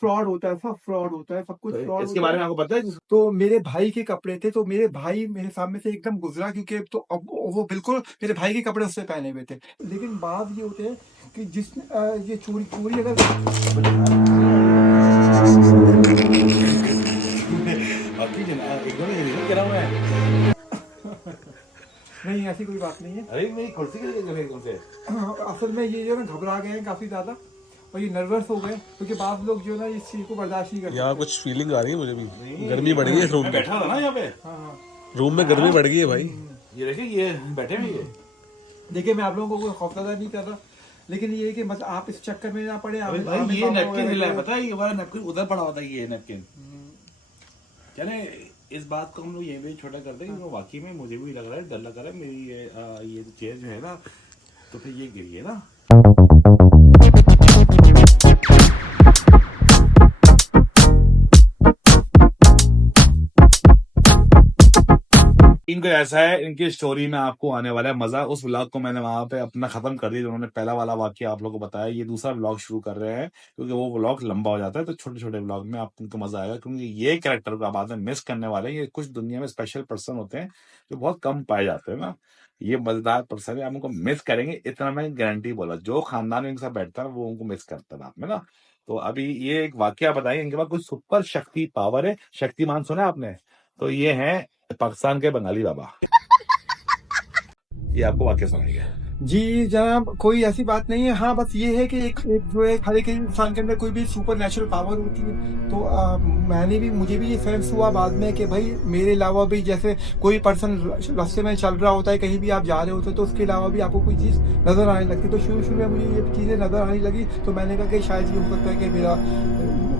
Fraud होता है, सब फ्रॉड होता है, सब कुछ तो फ्रॉड इसके होता बारे है। में आपको पता है? तो मेरे भाई के कपड़े थे, तो मेरे भाई मेरे सामने से एकदम गुजरा, क्योंकि तो अब वो बिल्कुल मेरे भाई के कपड़े उससे पहने हुए थे। लेकिन बात ये होती है कि ये चोरी चोरी अगर नहीं, ऐसी कोई बात नहीं है। अरे मेरी कुर्सी तुमसे असल में ये जो ना घबरा गए हैं काफी ज्यादा, और ये नर्वस हो गए, क्योंकि बात लोग जो है ना इस चीज को बर्दाश्त नहीं कर यहाँ सकते। कुछ फीलिंग आ रही है मुझे भी, गर्मी बढ़ गई है रूम में। बैठा था ना यहाँ पे, हाँ, रूम में गर्मी बढ़ गई है भाई। ये देखिए ये बैठे हुए ये। देखिए मैं आप लोगों को कोई खौफजदा नहीं कर रहा, लेकिन ये है कि मतलब आप इस चक्कर में ना पड़े। अबे भाई ये नैपकिन हिला है, पता है? ये वाला नैपकिन उधर पड़ा होता है, ये नैपकिन। चले इस बात को हम लोग ये भी छोटा करते हैं, क्योंकि वाकई में मुझे भी लग रहा है, डर लग रहा है। मेरी ये चेयर जो है ना, तो फिर ये गिरी है ना। इनको ऐसा है, इनकी स्टोरी में आपको आने वाला है मजा। उस व्लॉग को मैंने वहां पे अपना खत्म कर दिया, उन्होंने पहला वाला वाकया आप लोगों को बताया। ये दूसरा व्लॉग शुरू कर रहे हैं, क्योंकि वो व्लॉग लंबा हो जाता है, तो छोटे छोटे व्लॉग में आपको मजा आएगा। क्योंकि ये कैरेक्टर को आप बाद में मिस करने वाले हैं। ये कुछ दुनिया में स्पेशल पर्सन होते हैं जो बहुत कम पाए जाते हैं ना। ये मजेदार पर्सन है, आप उनको मिस करेंगे, इतना मैं गारंटी बोला। जो खानदान इनके साथ बैठता है वो उनको मिस करता है बाद में ना। तो अभी ये एक वाकया बताइए, इनके पास कुछ सुपर शक्ति पावर है। शक्तिमान सुना आपने? तो ये है पाकिस्तान के बंगाली बाबा। ये आपको वाक्य सुनाएंगे। जी जनाब, कोई ऐसी बात नहीं है। हाँ, बस ये है कि एक जो है हर एक इंसान के अंदर कोई भी सुपर नेचुरल पावर होती है। तो मुझे भी ये सेंस हुआ बाद में कि भाई मेरे अलावा भी जैसे कोई पर्सन रास्ते में चल रहा होता है, कहीं भी आप जा रहे होते हैं, तो उसके अलावा भी आपको कोई चीज़ नज़र आने लगती है। तो शुरू में मुझे ये चीज़ें नज़र आने लगी, तो मैंने कहा कि शायद ये हो सकता है कि मेरा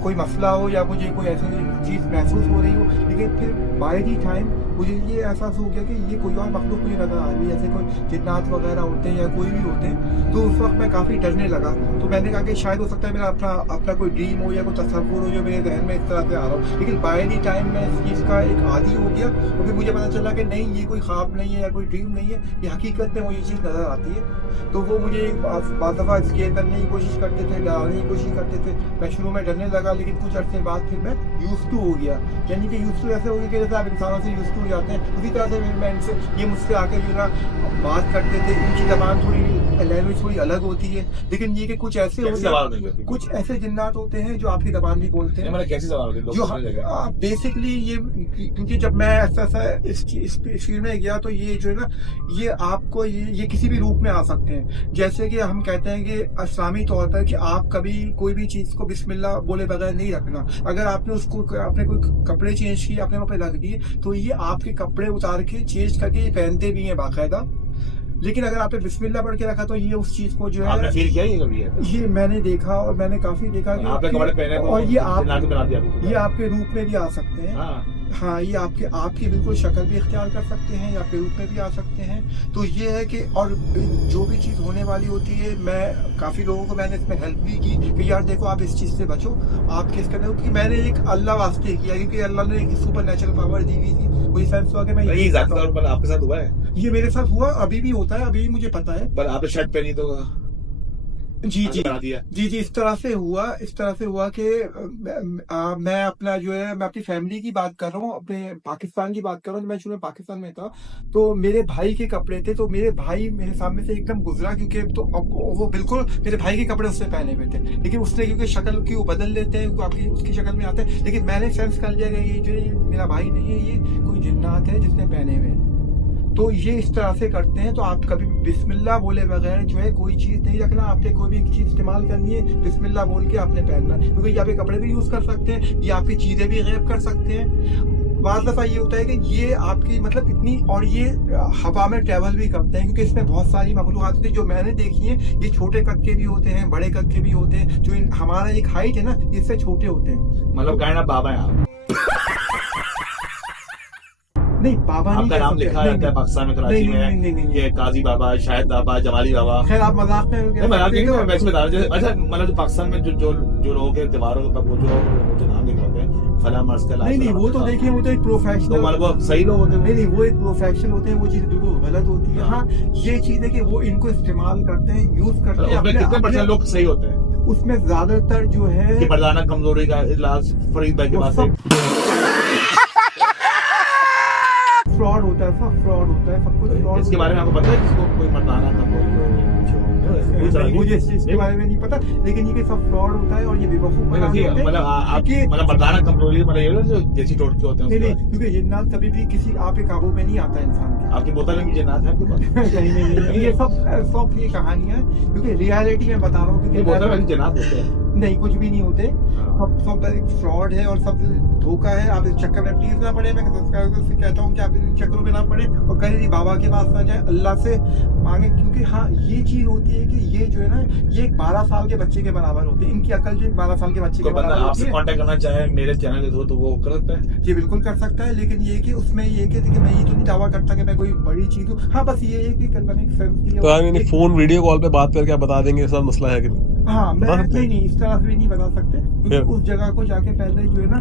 कोई मसला हो या मुझे कोई ऐसी चीज़ महसूस हो रही हो। लेकिन फिर बाय दी टाइम मुझे ये एहसास हो गया कि ये कोई और मखलूक मुझे नजर आ रही है, जैसे कोई जिन्नात वगैरह होते हैं या कोई भी होते हैं। तो उस वक्त मैं काफ़ी डरने लगा। तो मैंने कहा कि शायद हो सकता है मेरा अपना कोई ड्रीम हो या कोई तस्वुर हो जो मेरे जहन में इस तरह से आ रहा हो। लेकिन बाय दी टाइम मैं इस चीज़ का एक आदी हो गया, और फिर मुझे पता चला कि नहीं, ये कोई ख्वाब नहीं है या कोई ड्रीम नहीं है, ये हकीकत में मुझे चीज़ नज़र आती है। तो वो मुझे बार दफ़ा स्केयर करने की कोशिश करते थे, डराने की कोशिश करते थे। मैं शुरू में डरने लगा, लेकिन कुछ अर्से बाद फिर मैं यूज्ड टू हो गया। यानी कि यूज्ड टू ऐसे हो गया कि जैसे आप इंसानों से यूज्ड टू हो जाते हैं, उसी तरह से मैं इनसे, ये मुझसे आकर जो ना बात करते थे। इनकी जबान लैंग्वेज थोड़ी अलग होती है, लेकिन ये कि कुछ ऐसे कुछ ऐसे जिन्नात होते हैं जो आपकी जबान भी बोलते हैं। कैसी सवाल जो बेसिकली ये, क्योंकि जब मैं ऐसा इस फील्ड में गया, तो ये जो है ना, ये आपको ये किसी भी रूप में आ सकते हैं। जैसे कि हम कहते हैं कि इस्लामी तौर पर कि आप कभी कोई भी चीज को बिस्मिल्लाह बोले बगैर नहीं रखना। अगर आपने कोई कपड़े चेंज किए, आपने वहाँ पे रख दिए, तो ये आपके कपड़े उतार के चेंज करके ये पहनते भी हैं बाकायदा। लेकिन अगर आपने बिस्मिल्लाह पढ़ के रखा, तो ये उस चीज को जो है, आपने फील किया ये कभी? ये मैंने देखा, और मैंने काफी देखा कि आपने कपड़े पहने और ये ये आपके रूप में भी आ सकते हैं। हाँ, ये आपकी बिल्कुल शक्ल भी इख्तियार कर सकते हैं, या आपके रूप में भी आ सकते हैं। तो ये है कि, और जो भी चीज़ होने वाली होती है, मैं काफ़ी लोगों को मैंने इसमें हेल्प भी की कि यार देखो, आप इस चीज़ से बचो, आप किस करने, क्योंकि मैंने एक अल्लाह वास्ते किया, क्योंकि अल्लाह ने एक सुपर नेचुरल पावर दी हुई थी। मुझे सेंस हुआ कि मैं आपके साथ हुआ है? ये मेरे साथ हुआ, अभी भी होता है, अभी मुझे पता है। पर आपने शर्ट पहनी तो जी, इस तरह से हुआ कि मैं अपना जो है, मैं अपनी फैमिली की बात कर रहा हूँ, अपने पाकिस्तान की बात कर रहा हूँ। मैं शुरू में पाकिस्तान में था, तो मेरे भाई के कपड़े थे, तो मेरे भाई मेरे सामने से एकदम गुजरा, क्योंकि तो वो बिल्कुल मेरे भाई के कपड़े उससे पहने हुए थे। लेकिन उसने, क्योंकि शक्ल की वो बदल लेते हैं, आपकी उसकी शक्ल में आते हैं, लेकिन मैंने सेंस कर लिया कि ये जो मेरा भाई नहीं है, ये कोई जिन्नात है जिसने पहने हुए हैं। तो ये इस तरह से करते हैं। तो आप कभी बिस्मिल्लाह बोले बगैर जो है कोई चीज़ नहीं रखना। आपने कोई भी चीज़ इस्तेमाल करनी है, बिस्मिल्लाह बोल के आपने पहनना, क्योंकि ये आपके कपड़े भी यूज़ कर सकते हैं, ये आपकी चीज़ें भी गैब कर सकते हैं। बाज़ दफ़ा ये होता है कि ये आपकी मतलब इतनी, और ये हवा में ट्रैवल भी करते हैं, क्योंकि इसमें बहुत सारी मखलूक़ात होती है जो मैंने देखी हैं। ये छोटे कद के भी होते हैं, बड़े कद के भी होते हैं। जो हमारा एक हाइट है ना, इससे छोटे होते हैं। मतलब कहना बाबा है आप? नहीं, बाबा आपका नाम लिखा रहता है पाकिस्तान में, कराची में। नहीं, ये काजी बाबा, शाहिद बाबा, जमाली बाबा। खैर, आप मजाक में मजाक नहीं, मैं वैसे बता रहा हूँ। अच्छा, मतलब पाकिस्तान में जो लोगों के त्योहारों पर वो जो नाम लिखे होते हैं, फला मर्स का, नहीं, वो तो देखिए, वो तो एक प्रोफेशनल, मतलब वो सही लोग होते हैं। नहीं, वो एक प्रोफेशनल होते हैं, वो चीज़ बिल्कुल गलत होती है। हाँ, ये चीज़ है कि वो इनको इस्तेमाल करते हैं, यूज करते हैं। कितने % लोग सही होते हैं? उसमें ज्यादातर जो है कि मर्दाना कमजोरी का इलाज फरीद भाई के वो पास सब फ्रॉड होता है, सब फ्रॉड होता है, सब कुछ फ्रॉड। इसके बारे में आपको पता है किसको कोई मर्दाना कमजोरी मुझे इस चीज के बारे में नहीं पता, लेकिन ये कि सब फ्रॉड होता है और ये बेवकूफ बना देते हैं। मतलब मर्दाना कमजोरी मतलब ये जो देसी टोटके होते हैं नहीं, क्योंकि जिन्नात कभी भी किसी आपके काबू में नहीं आता इंसान के। आपकी बोतल में जिन्नात है आपके पास? नहीं, ये सब ये कहानियां है, क्योंकि रियलिटी में बता रहा हूँ, क्योंकि बोतल में जिन्नात होते हैं नहीं, कुछ भी नहीं होते, सब फ्रॉड है और सब धोखा है। आप इस चक्कर में प्लीज ना पड़े, मैं सब्सक्राइबर से कहता हूँ कि आप इन चक्करों में ना पड़े और कहीं बाबा के पास ना जाए, अल्लाह से मांगे। क्योंकि हाँ, ये चीज होती है कि ये जो है ना, ये 12 साल के बच्चे के बराबर होते हैं, इनकी अकल जो 12 साल के बच्चे के बराबर होती है। आपसे कांटेक्ट करना चाहे मेरे चैनल के थ्रू तो वो कर सकता है? जी बिल्कुल कर सकता है, लेकिन ये कि उसमें ये कि देखिए, मैं ये तो नहीं दावा करता कि मैं कोई बड़ी चीज हूँ। हाँ, बस ये है कि कल्पनिक सेंस तो फोन वीडियो कॉल पे बात करके आप बता देंगे सब मसला है कि नहीं? हाँ, मैं नहीं इस तरह से नहीं बता सकते, उस जगह को जाके पहले जो है ना।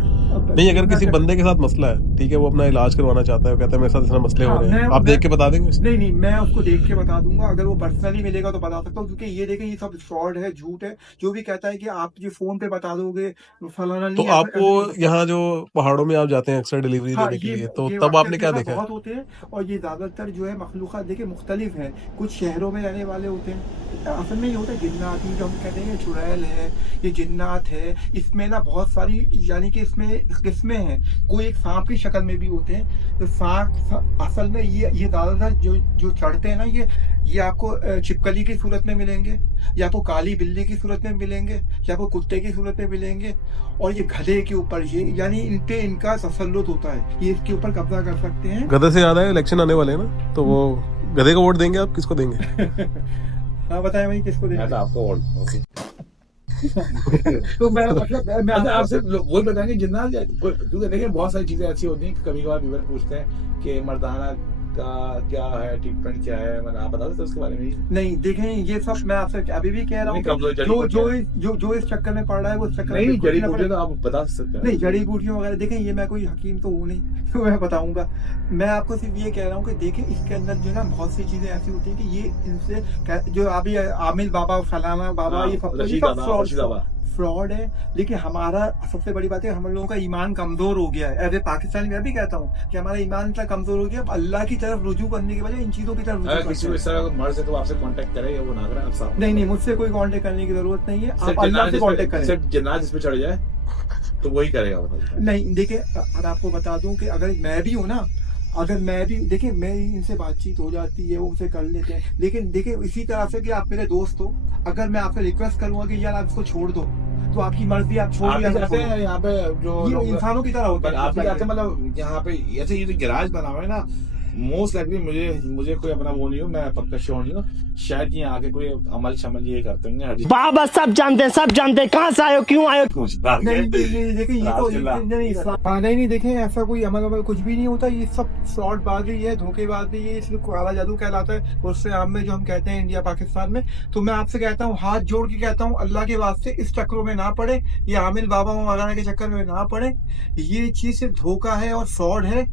नहीं, अगर किसी बंदे के साथ मसला है, ठीक है, वो अपना इलाज करवाना चाहता है, वो कहता है मेरे साथ इतना मसले हो रहे हैं, आप देख के बता देंगे? नहीं, मैं उसको देख के बता दूंगा। अगर वो पर्सनली मिलेगा तो बता सकता हूँ, क्योंकि ये देखें, ये सब फ्रॉड है, झूठ है। जो भी कहता है कि आप जो फोन पे बता दोगे फलाना, तो आपको यहाँ जो पहाड़ों में आप जाते हैं अक्सर डिलीवरी देने के लिए, तो तब आपने क्या देखा? बहुत होते हैं, और ये ज्यादातर जो है मखलूक़ात देखिए मुख्तलिफ है। कुछ शहरों में रहने वाले होते हैं, असल में ये होता है जिन्नात, जो हम कहते हैं चुड़ैल है, ये जिन्नात है। इसमें ना बहुत सारी, यानी कि इसमें किस्में हैं। कोई एक सांप की शक्ल में भी होते हैं, तो सांप असल में ये ज्यादातर जो चढ़ते हैं ना, ये आपको छिपकली की सूरत में मिलेंगे, या आपको काली बिल्ली की सूरत में मिलेंगे, या आपको कुत्ते की सूरत में मिलेंगे, और ये गधे के ऊपर, ये यानी इन पे इनका तसल्लुत होता है, ये इसके ऊपर कब्जा कर सकते हैं। गधे से याद है, इलेक्शन आने वाले हैं ना, तो वो गधे को वोट देंगे आप? किसको देंगे? हाँ, बताएं भाई, किसको देंगे? मैं तो आपको वोट तो मैं मतलब आपसे वही बताएंगे जिन्ना, क्योंकि देखिए बहुत सारी चीजें ऐसी होती हैं कि कभी कभार व्यूअर पूछते हैं कि मर्दाना का क्या है, ट्रीटमेंट क्या है, मैंने आप बता सकते उसके बारे में? नहीं, देखें, ये सब मैं आपसे अभी भी कह रहा हूँ, जो इस चक्कर में पड़ रहा है, वो चक्कर नहीं, जड़ी बूटियां तो आप बता सकते हैं। नहीं, जड़ी बूटियों वगैरह देखें, ये मैं कोई हकीम तो हूँ नहीं, तो मैं बताऊंगा। मैं आपको सिर्फ ये कह रहा हूँ कि देखें, इसके अंदर जो है ना, बहुत सी चीजें ऐसी होती है कि ये इनसे जो अभी आमिल बाबा, फलाना बाबा, ये सब फ्रॉड है। लेकिन हमारा सबसे बड़ी बात है, हम लोगों का ईमान कमजोर हो गया है। अरे पाकिस्तान में भी कहता हूँ कि हमारा ईमान इतना कमजोर हो गया, अल्लाह की तरफ रुजू करने के बजाय इन चीजों की तरफ मर्ज है तो आपसे कांटेक्ट करें, या वो ना करें, आप साहब? नहीं, मुझसे कोई कांटेक्ट करने की जरूरत नहीं है, आप अल्लाह से कांटेक्ट करें। सिर्फ जिन्नात जिस पे चढ़ जाए तो वही करेगा। नहीं, देखिए, और आपको बता दूं कि अगर मैं भी हूँ ना, अगर मैं भी, देखिए, मेरी इनसे बातचीत हो जाती है, वो उनसे कर लेते हैं, लेकिन देखिए, इसी तरह से कि आप मेरे दोस्त हो, अगर मैं आपसे रिक्वेस्ट करूंगा कि यार आप इसको छोड़ दो, तो आपकी मर्जी, आप छोड़ दिया। यहाँ पे जो ये इंसानों की तरह होता है। आपके कहते हैं मतलब यहाँ पे ऐसे ये जो गैराज बना हुआ है ना, मोस्ट लाइकली मुझे कोई अपना वो नहीं हो, मैं पक्का श्योर नहीं हूँ, शायद यहाँ आके कोई अमल शमल ये करते होंगे। बाबा सब जानते हैं कहाँ से आयो, क्यों आयो। नहीं, देखिए, ये तो नहीं, देखें, ऐसा कोई अमल कुछ भी नहीं होता। ये सब फ्रॉडबाजी है, धोखेबाजी है, इसलिए काला जादू कहलाता है उससे आम में, जो हम कहते हैं इंडिया पाकिस्तान में। तो मैं आपसे कहता हूँ, हाथ जोड़ के कहता हूँ, अल्लाह के वास्ते इस चक्करों में ना पड़े, ये आमिल बाबा वगैरह के चक्कर में ना पड़े। ये चीज सिर्फ धोखा है और फ्रॉड है,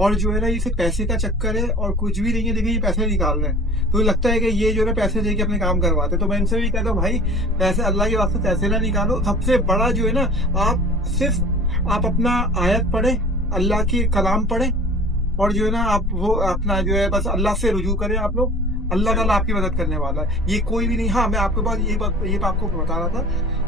और जो है ना, ये सिर्फ पैसे का चक्कर है और कुछ भी नहीं है। देखिए, ये पैसे निकाल रहे हैं, तो लगता है कि ये जो है ना पैसे देके अपने काम करवाते हैं। तो मैं इनसे भी कहता हूँ, भाई पैसे अल्लाह के वास्ते पैसे ना निकालो। सबसे बड़ा जो है ना, आप अपना आयत पढ़े, अल्लाह की कलाम पढ़े, और जो है ना, आप वो अपना जो है बस अल्लाह से रुजू करें। आप लोग, अल्लाह ताला आपकी मदद करने वाला है, ये कोई भी नहीं। हाँ, मैं आपके पास ये आपको बता रहा था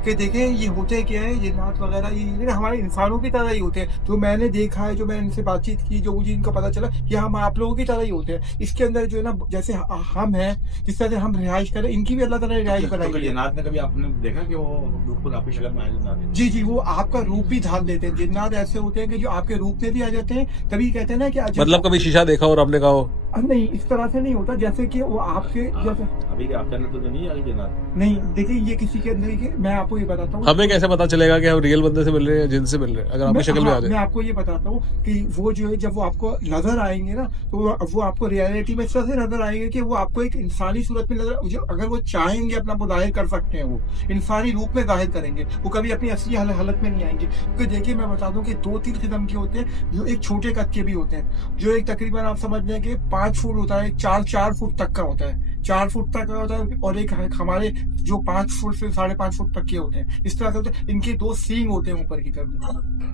कि देखें, ये होते क्या है, ये नात वगैरह, ये हमारे इंसानों की तरह ही होते हैं। जो मैंने देखा है, जो मैंने इनसे बातचीत की, जो मुझे इनका पता चला, ये हम आप लोगों की तरह ही होते हैं। इसके अंदर जो है ना, जैसे हम हैं, जिस तरह से हम रिहाइश करें, इनकी भी अल्लाह ताला रिहाइश कराई। जिन्नात ने कभी आपने देखा कि वो बिल्कुल आपकी शक्ल में आए जिन्नात? जी, वो आपका रूप भी धारण देते हैं। जिन्नात ऐसे होते हैं कि जो आपके रूप में भी आ जाते हैं। कभी कहते हैं ना कि मतलब कभी शीशा देखा और आपने कहा? नहीं, इस तरह से नहीं होता, जैसे कि वो आपके जैसे अभी आपके अंदर तो नहीं है जिन्नात? नहीं, देखिए, ये किसी के अंदर ही, मैं आपको ये बताता हूँ। हमें कैसे पता चलेगा कि हम रियल बंदे से मिल रहे हैं, जिन से मिल रहे हैं, अगर आपकी शक्ल में आ जाए? मैं आपको ये बताता हूँ कि वो जो है, जब वो आपको नजर आएंगे ना, तो वो आपको रियलिटी में इस तरह से नजर आएंगे कि वो आपको एक इंसानी सूरत में नजर, अगर वो चाहेंगे अपना वो जाहिर कर सकते हैं, वो इंसानी रूप में जाहिर करेंगे, वो कभी अपनी असली हालत में नहीं आएंगे। क्योंकि देखिए, मैं बता दूं कि 2-3 किस्म के होते हैं, जो एक छोटे कद के भी होते हैं, जो एक तकरीबन आप समझ लें कि 5 फुट होता है, 4 फुट तक का होता है, 4 फुट तक का होता है और एक हमारे जो 5 फुट से 5.5 फुट तक के होते हैं, इस तरह से होते हैं। इनके 2 सींग होते हैं ऊपर की तरफ।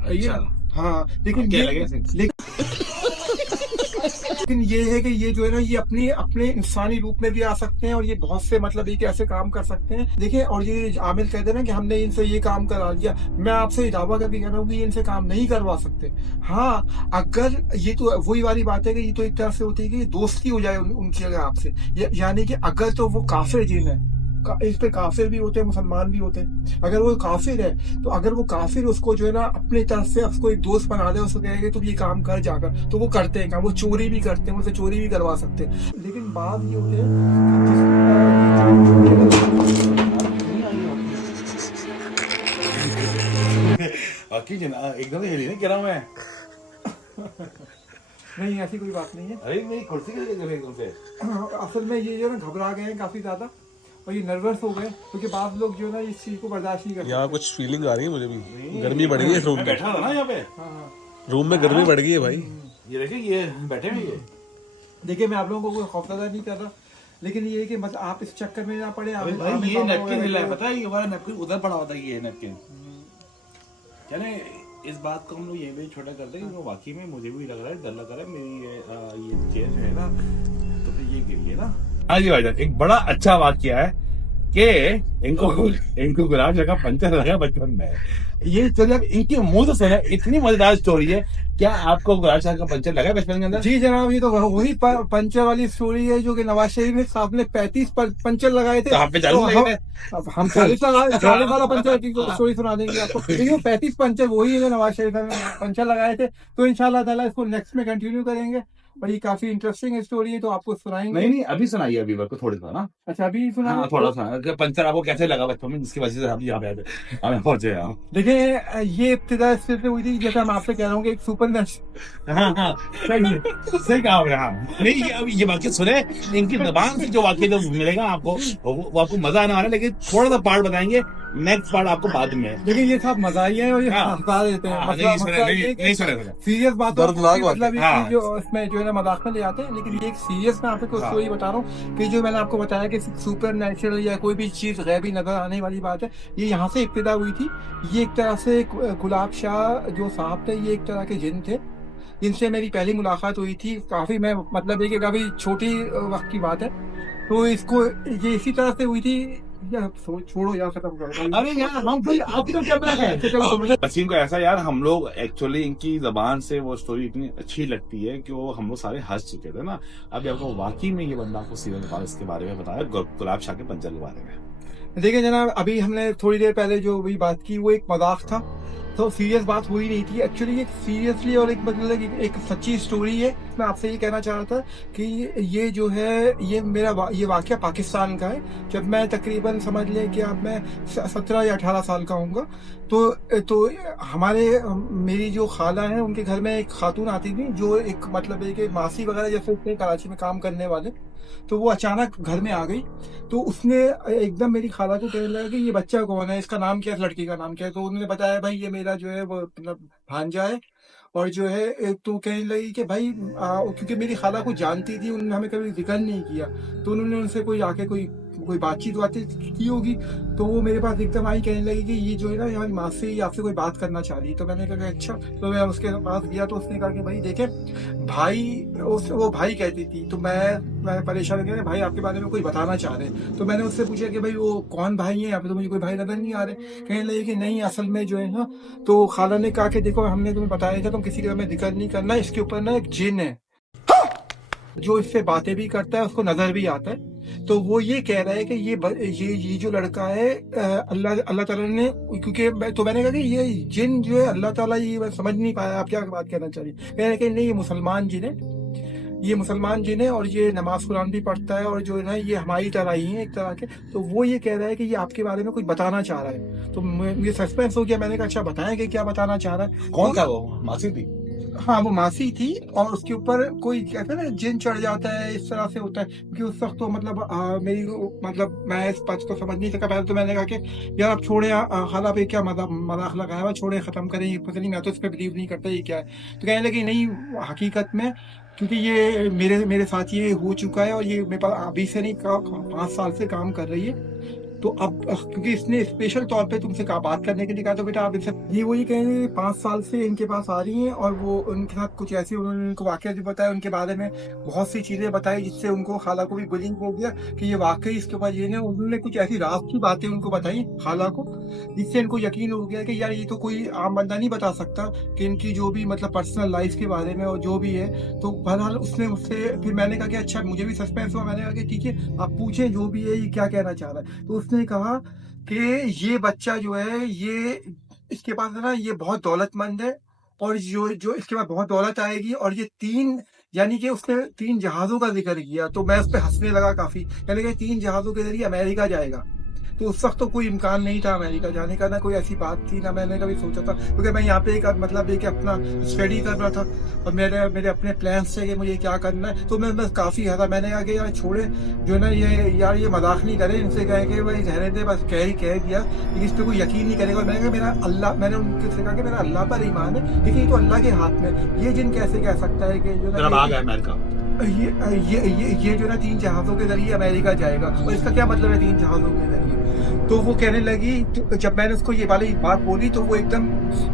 अच्छा। हाँ, लेकिन क्या ये लगे लेकिन ये है कि ये जो है ना, ये अपने इंसानी रूप में भी आ सकते हैं और ये बहुत से मतलब ये ऐसे काम कर सकते हैं। देखिए, और ये आमिर कहते हैं ना कि हमने इनसे ये काम करा दिया, मैं आपसे दावा करके कह रहा हूँ कि ये इनसे काम नहीं करवा सकते। हाँ, अगर ये तो वही वाली बात है कि ये तो एक तरह से होती है कि दोस्ती हो जाए उनकी अगर आपसे, यानी कि अगर तो वो काफिर जिन है, इस पे काफिर भी होते हैं, मुसलमान भी होते हैं। अगर वो काफिर है तो अगर वो काफिर उसको जो है ना अपनी तरफ से उसको एक दोस्त बना दे, उसको कहेंगे तुम ये काम कर जाकर, तो वो करते हैं काम। वो चोरी भी करते हैं, उनसे चोरी भी करवा सकते हैं। लेकिन बात ये होती है एकदम हिली नहीं कह रहा हूँ मैं। नहीं, ऐसी कोई बात नहीं है। अरे मेरी कुर्सी के एकदम से असल में ये जो है ना घबरा गए हैं काफी ज्यादा और ये नर्वस हो गए, क्योंकि बाद लोग जो है ना इस चीज को बर्दाश्त नहीं करते। यहाँ कुछ फीलिंग आ रही है मुझे भी, गर्मी बढ़ गई है रूम में। बैठा था ना यहाँ पे, हाँ, रूम में गर्मी बढ़ गई है भाई। ये देखिए ये बैठे हैं ये। देखिए, मैं आप लोगों को कोई खौफजदा नहीं कर रहा, लेकिन ये है कि मतलब आप इस चक्कर में ना पड़े। अबे भाई ये नैपकिन हिला है, पता है ये वाला नैपकिन उधर पड़ा होता है, ये नैपकिन। चले इस बात को हम लोग ये भी छोटा करते हैं क्योंकि वाकई में मुझे भी लग रहा है, डर लग रहा है। मेरी ये चेयर है ना, तो फिर ये गिर गई ना। हाँ जी भाईजान, एक बड़ा अच्छा वाकया है कि इनको गुलाब जगह पंचर लगा बचपन में। ये चलिए अब इनके मुंह से सुना, इतनी मजेदार स्टोरी है। क्या आपको गुलाब शाह का पंचर लगा बचपन के अंदर? जी जनाब, ये तो वही पंचर वाली स्टोरी है जो कि नवाज शरीफ ने साहब ने 35 पंचर लगाए थे। तो आप पे 40 लगे थे? अब हम 40 वाला पंचर की स्टोरी सुना देंगे आपको। लेकिन 35 पंचर वही है जो नवाज शरीफ ने पंचर लगाए थे। तो इंशाल्लाह ताला इसको नेक्स्ट में कंटिन्यू करेंगे और ये काफी इंटरेस्टिंग स्टोरी है, तो आपको सुनाएंगे। नहीं अभी सुनाइए, अभी को थोड़ी सा ना। अच्छा, अभी सुना। हाँ, थोड़ा सा पंचर आपको कैसे लगा बचपन में, जिसकी वजह से हम यहाँ पे आए थे, हमें पहुंचे यहाँ। देखिए, ये इब्तिदा इससे हुई थी, जैसे मैं आपसे कह रहा हूँ कि एक सुपर हाँ सही कहा आपने। हाँ नहीं, अभी ये वाक्य सुने, इनकी जबान से जो वाक्य जो मिलेगा आपको वो आपको मजा आने वाला है। लेकिन थोड़ा सा पार्ट बताएंगे, नेक्स्ट पार्ट आपको बाद में। लेकिन ये सब मजाइया है और ये हंसा देते हैं। नहीं सुने सीरियस बात मतलब हाँ। जो इसमें जो है ना मजाक में ले आते हैं, लेकिन ये एक सीरियस में आपको स्टोरी बता रहा हूँ कि जो मैंने आपको बताया कि सुपर नेचुरल या कोई भी चीज गैबी नजर आने वाली बात है, ये यहाँ से इब्तिदा हुई थी। ये एक तरह से गुलाब शाह जो साहब थे, ये एक तरह के जिन थे जिनसे मेरी पहली मुलाकात हुई थी। काफी मैं मतलब एक काफी छोटी वक्त की बात है, तो इसको ये इसी तरह से हुई थी। छोड़ो यार, खत्म करो। अरे यार हम कोई आपका कैमरा है। वसीम को ऐसा यार, हम लोग एक्चुअली इनकी जबान से वो स्टोरी इतनी अच्छी लगती है कि वो हम लोग सारे हंस चुके थे ना। अभी आपको वाकई में ये बंदा आपको सीरियल फारस के बारे में बताया, गुलाब शाह के पंचर के बारे में। देखिए जनाब, अभी हमने थोड़ी देर पहले जो भी बात की वो एक मजाक था, तो सीरियस बात हुई नहीं थी। एक्चुअली ये सीरियसली और एक मतलब एक सच्ची स्टोरी है। मैं आपसे ये कहना चाह रहा था कि ये जो है ये ये वाकया पाकिस्तान का है। जब मैं तकरीबन समझ लें कि अब मैं 17 या 18 साल का हूँगा, तो मेरी जो खाला है उनके घर में एक खातून आती थी जो एक मतलब एक मासी वगैरह जैसे थे कराची में काम करने वाले। तो वो अचानक घर में आ गई, तो उसने एकदम मेरी खाला को कहने लगा कि ये बच्चा कौन है, इसका नाम क्या है, लड़की का नाम क्या है। तो उन्होंने बताया भाई ये मेरा जो है वो मतलब भांजा है। और जो है तो कहने लगी कि भाई क्योंकि मेरी खाला को जानती थी, उन्होंने हमें कभी जिक्र नहीं किया, तो उन्होंने उनसे कोई आके कोई बातचीत की होगी। तो वो मेरे पास एकदम आई, कहने लगी कि ये जो है ना हमारी माँ से आपसे कोई बात करना चाह रही। तो मैंने कहा अच्छा। तो मैं उसके पास गया, तो उसने कहा कि भाई देखे भाई, वो भाई कहती थी। तो मैं परेशान हो गया, भाई आपके बारे में कोई बताना चाह रहे हैं। तो मैंने उससे पूछा कि भाई वो कौन भाई है, यहाँ पे तो मुझे कोई भाई नजर नहीं आ रहे। कहने लगे कि नहीं असल में जो है ना, तो खाला ने कहा कि देखो हमने तुम्हें बताया था तुम किसी का जिक्र नहीं करना, इसके ऊपर ना एक जिन है जो इससे बातें भी करता है, उसको नजर भी आता है। तो वो ये कह रहा है कि ये जो लड़का है अल्लाह ताला ने, क्योंकि मैंने कहा कि ये जिन जो है अल्लाह ताला, ये मैं समझ नहीं पाया आप क्या बात कहना चाहिए। कह रहे कि नहीं ये मुसलमान जिन है, ये मुसलमान जिन है और ये नमाज कुरान भी पढ़ता है और जो है ना ये हमारी तरह ही है एक तरह के। तो वो ये कह रहा है कि ये आपके बारे में कुछ बताना चाह रहा है। तो मुझे सस्पेंस हो गया, मैंने कहा अच्छा बताएं कि क्या बताना चाह रहा है। कौन था वो? मासी थी? हाँ वो मासी थी और उसके ऊपर कोई कहते हैं ना जिन चढ़ जाता है, इस तरह से होता है। क्योंकि उस वक्त तो मतलब मेरी मतलब मैं इस बात को समझ नहीं सका। पहले तो मैंने कहा कि यार आप छोड़े, खाला पे क्या मजाक लगाया हुआ, छोड़े खत्म करें, ये पता नहीं, मैं तो इस पर बिलीव नहीं करता, ये क्या है। तो कहने लगी नहीं हकीकत में, क्योंकि ये मेरे साथ ये हो चुका है और ये मेरे पास अभी से नहीं 5 साल से काम कर रही है। तो अब क्योंकि इसने स्पेशल तौर पे तुमसे कहा बात करने के लिए कहा, तो बेटा आप इनसे ये वही कहेंगे 5 साल से इनके पास आ रही हैं और वो उनके साथ कुछ ऐसी उन्होंने उनको वाकया जो बताया, उनके बारे में बहुत सी चीजें बताई जिससे उनको खाला को भी बुलिंग हो गया कि ये वाकई इसके ऊपर ये नहीं। उन्होंने कुछ ऐसी राज की बातें उनको बताई खाला को, जिससे इनको यकीन हो गया कि यार ये तो कोई आम बंदा नहीं बता सकता कि इनकी जो भी मतलब पर्सनल लाइफ के बारे में और जो भी है। तो बहरहाल उसने मुझसे फिर मैंने कहा कि अच्छा, मुझे भी सस्पेंस हुआ। मैंने कहा कि ठीक है आप पूछें जो भी है ये क्या कहना चाह रहा है। तो उसने कहा कि ये बच्चा जो है ये इसके पास है ना, ये बहुत दौलतमंद है और जो इसके पास बहुत दौलत आएगी। और ये 3 यानी कि उसने 3 जहाजों का जिक्र किया, तो मैं उस पर हंसने लगा काफी। यानी कि 3 जहाजों के जरिए अमेरिका जाएगा। तो उस वक्त तो कोई इम्कान नहीं था अमेरिका जाने का, ना कोई ऐसी बात थी, ना मैंने कभी सोचा था। क्योंकि मैं यहाँ पे एक मतलब एक अपना स्टडी कर रहा था और मेरे अपने प्लान्स थे कि मुझे क्या करना है। तो मैं काफी हंसा। मैंने कहा कि यार छोड़े, जो ना ये मजाक नहीं करे, इनसे कहे कि भाई रहने दे, बस कह दिया, लेकिन इस पर कोई यकीन नहीं करेगा। मैंने कहा मेरा अल्लाह, मैंने उनसे कहा कि मेरा अल्लाह पर ईमान है, लेकिन ये तो अल्लाह के हाथ में, ये जिन कैसे कह सकता है कि जो ना ये जो ना 3 जहाजों के जरिए अमेरिका जाएगा। और इसका क्या मतलब है 3 जहाजों के जरिए? तो वो कहने लगी, तो जब मैंने उसको ये वाली बात बोली तो वो एकदम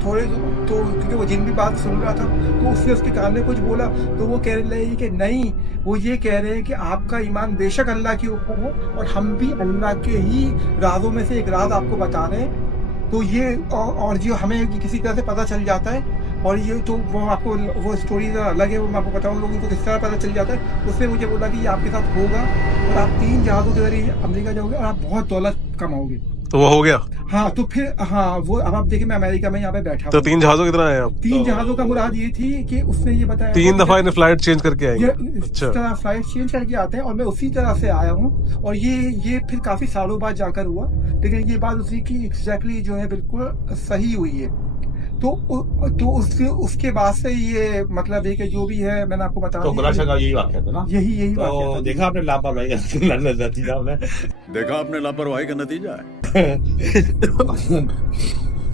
थोड़े, तो क्योंकि वो जिन भी बात सुन रहा था तो उसने उसके कान में कुछ बोला, तो वो कहने लगी कि नहीं, वो ये कह रहे हैं कि आपका ईमान बेशक अल्लाह के ऊपर है और हम भी अल्लाह के ही राजों में से एक राज आपको बता रहे हैं। तो ये और जो हमें किसी तरह से पता चल जाता है, और ये तो वो आपको वो स्टोरी अलग है, वो मैं आपको बताऊँ लोगों को किस तरह पता चल जाता है। उसने मुझे बोला कि ये आपके साथ होगा और आप 3 जहाजों के जरिए अमेरिका जाओगे और आप बहुत दौलत कमाओगे। तो वो हो गया। हाँ तो फिर हाँ वो अब आप देखिए मैं अमेरिका में यहाँ पे बैठा तो 3 जहाजों कितना है आप? 3 जहाजों का मुराद ये थी कि उसने ये बताया 3 दफा इन्हें फ्लाइट चेंज करके आएंगे। अच्छा, तरह फ्लाइट चेंज करके आते हैं और मैं उसी तरह से आया हूँ। और ये फिर काफी सालों बाद जाकर हुआ, लेकिन ये बात उसी की एग्जैक्टली जो है बिल्कुल सही हुई है। तो उसके बाद से ये मतलब है कि जो भी है मैंने आपको बता तो गुलाशा का यही वाक्य था ना? यही तो वाक्य था। देखा आपने लापरवाही का नतीजा आपने देखा आपने लापरवाही का नतीजा है।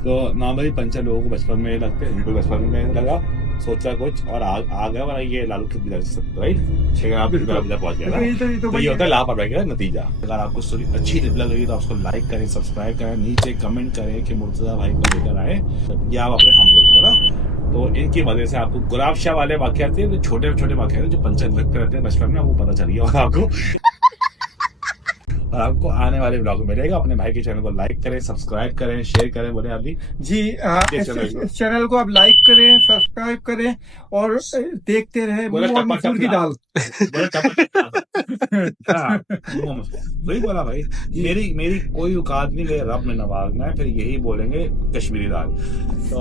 तो नॉर्मली पंचर लोगों को बचपन में लगते हैं, इनको बचपन में लगा, सोचा कुछ और आ गया, वरना ये लालू के बिना सकते, राइट? अगर आप पहुंच गया ना, तो ये होता है लापरवाही का नतीजा। अगर आपको स्टोरी अच्छी लग रही तो उसको लाइक करें, सब्सक्राइब करें, नीचे कमेंट करें कि मुर्तजा भाई को लेकर आए या आप अपने हम लोग को ना। तो इनकी वजह से आपको गुलाब शाह वाले वाक्य थे, जो छोटे छोटे वाक्य थे जो पंचर लगते रहते हैं बचपन में, वो पता चल गया आपको। और आपको आने वाले ब्लॉग में मिलेगा। अपने भाई के चैनल को लाइक करें, सब्सक्राइब करें, शेयर करें। बोले अभी जी इस चैनल को आप लाइक करें, सब्सक्राइब करें और देखते रहे मसूर की दाल। वही बोला भाई, मेरी कोई औकात नहीं, मेरे रब में नवाजना है, फिर यही बोलेंगे कश्मीरी दाल। तो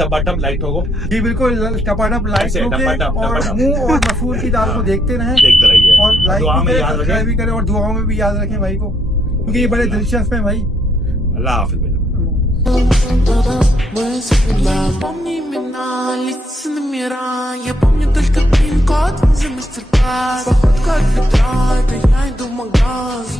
टपाटप लाइट होगो जी, बिल्कुल टपाटप लाइट होगे और मुंह और मसूर की दाल को देखते रहिए और लाइक भी करें और दुआओं में भी याद रखें भाई को, क्योंकि ये बड़े दिलचस्प है भाई। अल्लाह हाफिज़ भाई। Помни имена, лица номера. Я помню только пин-код за мастер-класс. Походка от Петра, это я иду в магаз.